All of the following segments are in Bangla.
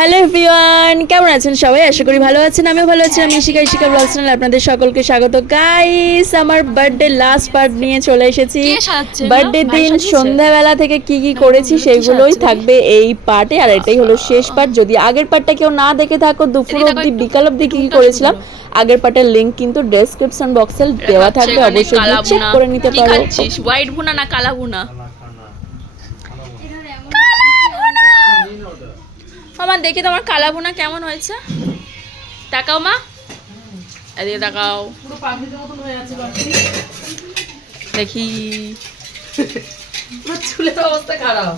হ্যালো এভরিওয়ান কেমন আছেন সবাই? আশা করি ভালো আছেন আমিও ভালো আছি। আমি শিখা শিখা ব্লগ চ্যানেল আপনাদের সকলকে স্বাগত। গাইস আমার বার্থডে লাস্ট পার্ট নিয়ে চলে এসেছি। বার্থডে দিন সন্ধ্যাবেলা থেকে কি কি করেছি সেইগুলোই থাকবে এই পার্টে আর এটাই হলো শেষ পার্ট যদি আগের পার্টটা কেউ না দেখে থাকো দুপুর অব্দি বিকাল অব্দি কি কি করেছিলাম আগের পার্টের লিংক কিন্তু ডেসক্রিপশন বক্সে দেওয়া থাকবে। অবশ্যই চেক করে নিতে পারো। হোয়াইট ভুনা না কালা ভুনা? আমার দেখি তোমার কালা ভুনা কেমন হয়েছে? তাকাও মা। এদিকে তাকাও। দেখি। চুলের অবস্থা খারাপ।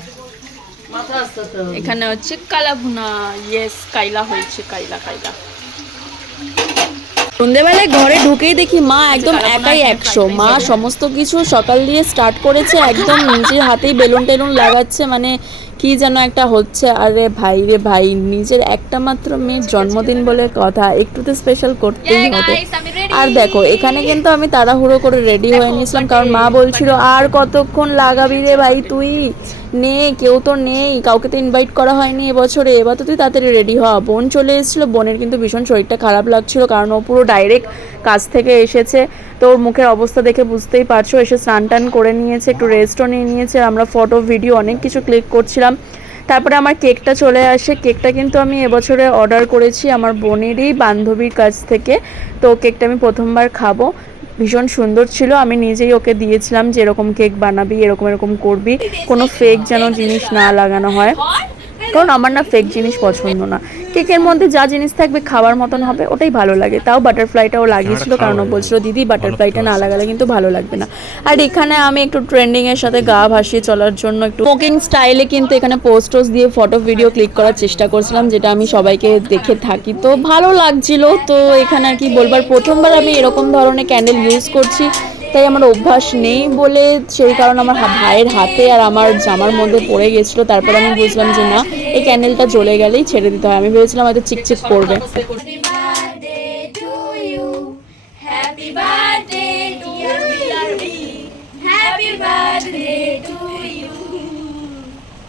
মাথা আসতে তো এখানে হচ্ছে কালা ভুনা। ইয়েস কাইলা হয়েছে কাইলা কাইলা। সন্ধেবেলায় ঘরে ঢুকেই দেখি মা একদম একাই একশো। মা সমস্ত কিছু সকাল দিয়ে স্টার্ট করেছে একদম নিজের হাতেই বেলুন টেলুন লাগাচ্ছে মানে কি যেন একটা হচ্ছে আরে ভাই রে ভাই নিজের একটা মাত্র মেয়ের জন্মদিন বলে কথা একটু তো স্পেশাল করতেই হবে. আর দেখো এখানে কিন্তু আমি তাড়াহুড়ো করে রেডি হয়ে নিয়েছিলাম কারণ মা বলছিল আর কতক্ষণ লাগাবি রে ভাই তুই? নে কেউ তো নেই কাউকে তো ইনভাইট করা হয়নি এবছরে এবার তো তুই তাড়াতাড়ি রেডি হওয়া বোন চলে এসেছিল বোনের কিন্তু ভীষণ শরীরটা খারাপ লাগছিল কারণ ও পুরো ডাইরেক্ট কাজ থেকে এসেছে। তো ওর মুখের অবস্থা দেখে বুঝতেই পারছ। এসে স্নান টান করে নিয়েছে, একটু রেস্টও নিয়ে নিয়েছে। আমরা ফটো ভিডিও অনেক কিছু ক্লিক করছিলাম। তারপরে আমার কেকটা চলে আসে। কেকটা কিন্তু আমি এবছরে অর্ডার করেছি আমার বোনেরই বান্ধবীর কাছ থেকে। তো কেকটা আমি প্রথমবার খাব। ভীষণ সুন্দর ছিল। আমি নিজেই ওকে দিয়েছিলাম যে এরকম কেক বানাবি, এরকম এরকম করবি। কোনো ফেক যেন জিনিস না লাগানো হয়। কারণ আমার না ফেক জিনিস পছন্দ না। কেকের মধ্যে যা জিনিস থাকবে খাওয়ার মতন হবে ওটাই ভালো লাগে। তাও বাটারফ্লাইটাও লাগিয়েছিল কারণ ও বলছিল দিদি বাটারফ্লাইটা না লাগালে কিন্তু ভালো লাগবে না। আর এখানে আমি একটু ট্রেন্ডিং এর সাথে গা ভাসিয়ে চলার জন্য একটু কুকিং স্টাইলে কিন্তু এখানে পোস্টোস দিয়ে ফটো ভিডিও ক্লিক করার চেষ্টা করছিলাম যেটা আমি সবাইকে দেখে থাকি। তো ভালো লাগছিল। তো এখানে আর কি বলবার প্রথমবার আমি এরকম ধরনের ক্যান্ডেল ইউজ করছি। তাই আমার অভ্যাস নেই বলে সেই কারণে আমার ভাইয়ের হাতে আর আমার জামার মধ্যে পড়ে গেছিল। তারপরে আমি বুঝলাম যে না এই ক্যান্ডেলটা জ্বলে গেলেই ছেড়ে দিতে হয়। আমি ভেবেছিলাম হয়তো চিকচিক করবে।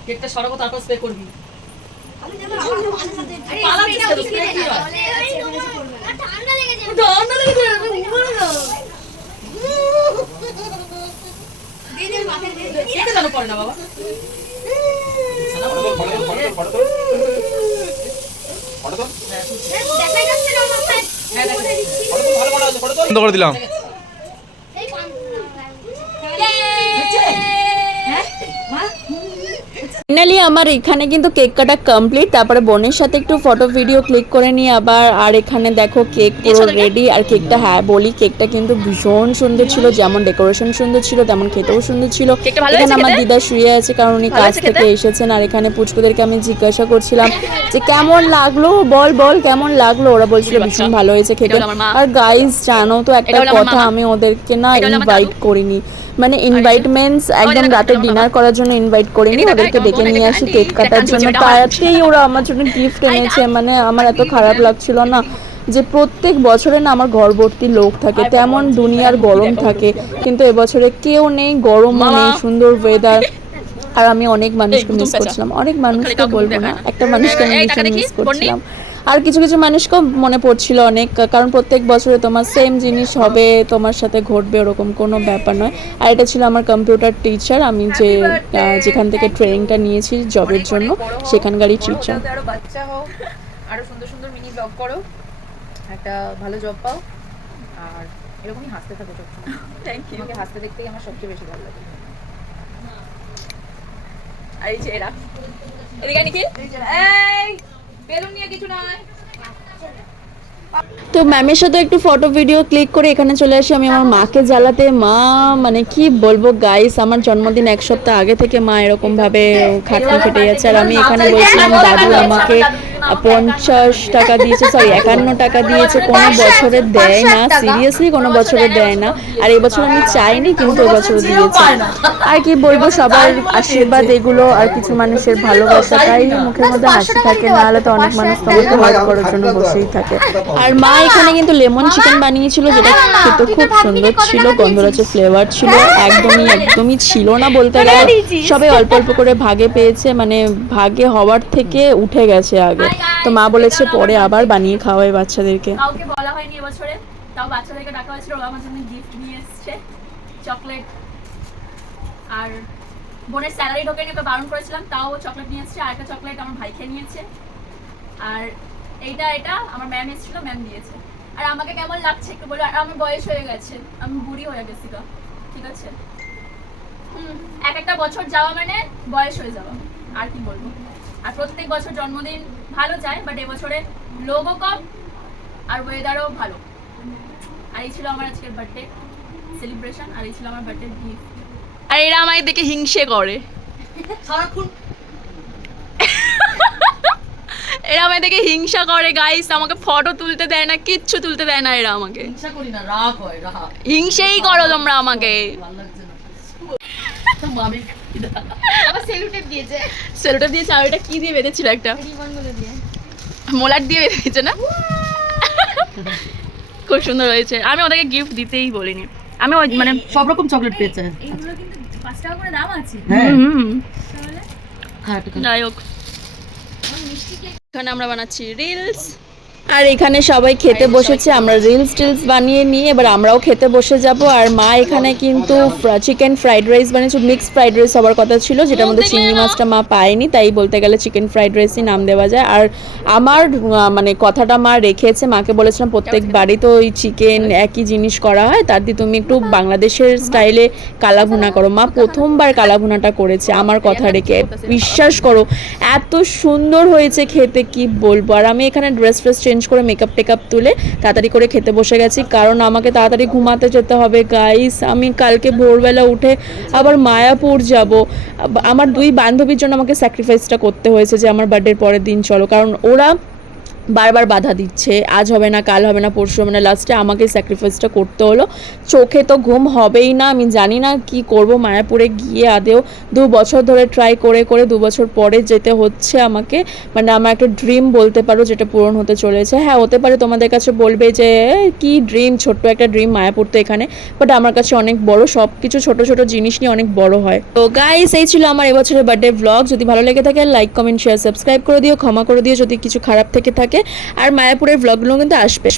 কেকটা সরাবো তারপর স্প্রে করবি। ঠান্ডা লেগে যাবে। দিদির মাথায় দিয়ে না বাবা। মাথায় হ্যাঁ? বন্ধ করে দিলাম এই পান ফাইনালি আমার এখানে কিন্তু কেক কাটা কমপ্লিট তারপরে বোনের সাথে একটু ফটো ভিডিও ক্লিক করে নিয়ে আবার। আর এখানে দেখো কেক পুরো রেডি আর কেকটা হ্যাঁ বলি কেকটা কিন্তু ভীষণ সুন্দর ছিল। যেমন ডেকোরেশন সুন্দর ছিল তেমন খেতেও সুন্দর ছিল। এখানে আমার দিদা শুয়ে আছে কারণ উনি কাজ থেকে এসেছেন আর এখানে পুচকুদেরকে আমি জিজ্ঞাসা করছিলাম যে কেমন লাগল? বল বল কেমন লাগল? ওরা বলছিল ভীষণ ভালো হয়েছে খেতে। আর গাইজ জানো তো একটা কথা আমি ওদেরকে না ইনভাইট করিনি। মানে ইনভাইটমেন্টস একদম রাতে ডিনার করার জন্য ইনভাইট করিনি ওদেরকে ডেকে নিয়ে আসি কেক কাটার জন্য। তাতেই ওরা আমার জন্য গিফট এনেছে মানে আমার এত খারাপ লাগছিল না যে প্রত্যেক বছরে না আমার ঘর ভর্তি লোক থাকে তেমন দুনিয়ার গরম থাকে কিন্তু এবছরে কেউ নেই গরমও মামা। নেই সুন্দর ওয়েদার আর আমি অনেক মানুষকে মিস করছিলাম অনেক মানুষকে বলব না একটা মানুষকে আমি মিস করছিলাম। আর কিছু কিছু মানুষকেও মনে পড়ছিল অনেক কারণ প্রত্যেক বছরে তোমার সেম জিনিস হবে তোমার সাথে ঘটবে ওরকম কোনো ব্যাপার নয়। আর এটা ছিল আমার কম্পিউটার টিচার আমি যে যেখান থেকে ট্রেনিংটা নিয়েছি জবের জন্য সেখানকারই টিচার আরও বাচ্চা হও আরও সুন্দর সুন্দর মিনি ব্লগ করো একটা ভালো জব পাও আর এরকমই হাসতে থাকো সবসময়। থ্যাংক ইউ তোমাকে হাসতে দেখতেই আমার সবচেয়ে বেশি ভালো লাগে। আর এই যে এরা। এদিকে নিখিল। এই বেলুন নিয়ে কিছু নয় তো ম্যামের সাথে একটু ফটো ভিডিও ক্লিক করে এখানে চলে আসি। আমি আমার মাকে জ্বালাতে মা মানে কি বলব গাইস আমার জন্মদিন এক সপ্তাহ আগে থেকে মা এরকম ভাবে খাটনি খেটে যাচ্ছে। আর আমি এখানে বলছিলাম দাদু আমাকে পঞ্চাশ টাকা দিয়েছে সরি একান্ন টাকা দিয়েছে কোনো বছরে দেয় না সিরিয়াসলি কোনো বছরে দেয় না। আর এবছর আমি চাইনি, কিন্তু এবছর দিয়েছে। আর কি বলব, সবার আশীর্বাদ, এগুলো আর কিছু মানুষের ভালোবাসা তাই মুখের মধ্যে হাসি থাকে, নাহলে তো অনেক মানুষ তোমাকে হেল্প করার জন্য বসেই থাকে। আর মা এখানে কিন্তু লেমন চিকেন বানিয়েছিল, যেটা খেতে খুব সুন্দর ছিল গন্ধরাজের ফ্লেভার ছিল, একদমই একদমই ছিল না বলতে গেলে। সবাই অল্প অল্প করে ভাগে পেয়েছে মানে ভাগে হওয়ার থেকে উঠে গেছে আগে। তো মা বলেছে পরে আবার বানিয়ে খাওয়াই বাচ্চাদেরকে। কাউকে বলা হয়নি এবছরে। তাও বাচ্চাদেরকে ডাকা হয়েছিল, ওরা আমার জন্য গিফট নিয়ে এসছে চকলেট আর বোনের স্যালারি ঢোকে নিয়ে বারণ করেছিলাম, তাও চকলেট নিয়ে এসছে আর একটা চকলেট আমার ভাই খেয়ে নিয়েছে। আর এইটা, এটা আমার ম্যাম এসেছিল ম্যাম দিয়েছে। আর আমাকে কেমন লাগছে একটু বলো, আর আমার বয়স হয়ে গেছে, আমি বুড়ি হয়ে গেছি গা ঠিক আছে? হুম, এক একটা বছর যাওয়া মানে বয়স হয়ে যাওয়া, আর কি বলব? আর প্রত্যেক বছর জন্মদিন ভালো যায় বাট এবছরে লোগও কম আর ওয়েদারও ভালো। আর এই ছিল আমার আজকের বার্থডে সেলিব্রেশন আর এই ছিল আমার বার্থডে গিফট আর এরা আমায় দেখে হিংসে করে। সারাক্ষণ এরা আমায় দেখে হিংসা করে গাইস আমাকে ফটো তুলতে দেয় না কিচ্ছু তুলতে দেয় না এরা আমাকে। হিংসা করি না রাগ হয় রাগ। হিংসেই করো তোমরা আমাকে। ভালো লাগছে। মামি। আবার সেলুটেপ দিয়েছে। আর এটা কি দিয়ে বেঁধেছিল একটা? রিবনগুলো দিয়ে। মোলার দিয়ে বেঁধে দিয়েছে না খুব সুন্দর হয়েছে। আমি ওদেরকে গিফট দিতেই বলিনি। আমি ওই মানে সব রকম চকলেট পেয়েছে। এইগুলো কিন্তু পাঁচ টাকা করে দাম আছে। হ্যাঁ। হুম হ্যাঁ যাই হোক। এখানে আমরা বানাচ্ছি রিলস আর এখানে সবাই খেতে বসেছে আমরা রিলস টিলস বানিয়ে নিয়ে এবার আমরাও খেতে বসে যাব আর মা এখানে কিন্তু চিকেন ফ্রাইড রাইস বানিয়েছে মিক্স ফ্রাইড রাইস হওয়ার কথা ছিল যেটার মধ্যে চিংড়ি মাছটা মা পায়নি তাই বলতে গেলে চিকেন ফ্রাইড রাইসই নাম দেওয়া যায় আর আমার মানে কথাটা মা রেখেছে মাকে বলেছিলাম প্রত্যেক বাড়ি তো ওই চিকেন একই জিনিস করা হয় তার দিয়ে তুমি একটু বাংলাদেশের স্টাইলে কালাভুনা করো মা প্রথমবার কালাভুনাটা করেছে আমার কথা রেখে বিশ্বাস করো এত সুন্দর হয়েছে খেতে কি বলব আর আমি এখানে ড্রেস ফ্রেস চেঞ্জ করে মেকআপ টেকআপ তুলে তাড়াতাড়ি করে খেতে বসে গেছি। কারণ আমাকে তাড়াতাড়ি ঘুমাতে যেতে হবে গাইস আমি কালকে ভোরবেলা উঠে আবার মায়াপুর যাব। আমার দুই বান্ধবীর জন্য আমাকে স্যাক্রিফাইসটা করতে হয়েছে যে আমার বার্থডের পরের দিন, চলো। কারণ ওরা বারবার বাধা দিচ্ছে আজ হবে না কাল হবে না পরশু হবে না লাস্টে আমাকে স্যাক্রিফাইসটা করতে হলো। চোখে তো ঘুম হবেই না আমি জানি না কি করব মায়াপুরে গিয়ে আদেও দু বছর ধরে ট্রাই করে করে দু বছর পরে যেতে হচ্ছে আমাকে। মানে আমার একটা ড্রিম বলতে পারো যেটা পূরণ হতে চলেছে। হ্যাঁ হতে পারে তোমাদের কাছে বলবে যে "এ, কি ড্রিম ছোট্ট একটা ড্রিম মায়াপুর তো এখানে। বাট আমার কাছে অনেক বড় সব কিছু ছোট ছোট জিনিস নিয়ে অনেক বড় হয়। তো গাইস এই ছিল আমার এবছরের বার্থডে ব্লগ যদি ভালো লেগে থাকে লাইক কমেন্ট শেয়ার সাবস্ক্রাইব করে দিও। ক্ষমা করে দিও। যদি কিছু খারাপ থেকে থাকে। আর মায়াপুরের ব্লগগুলো কিন্তু আসবে।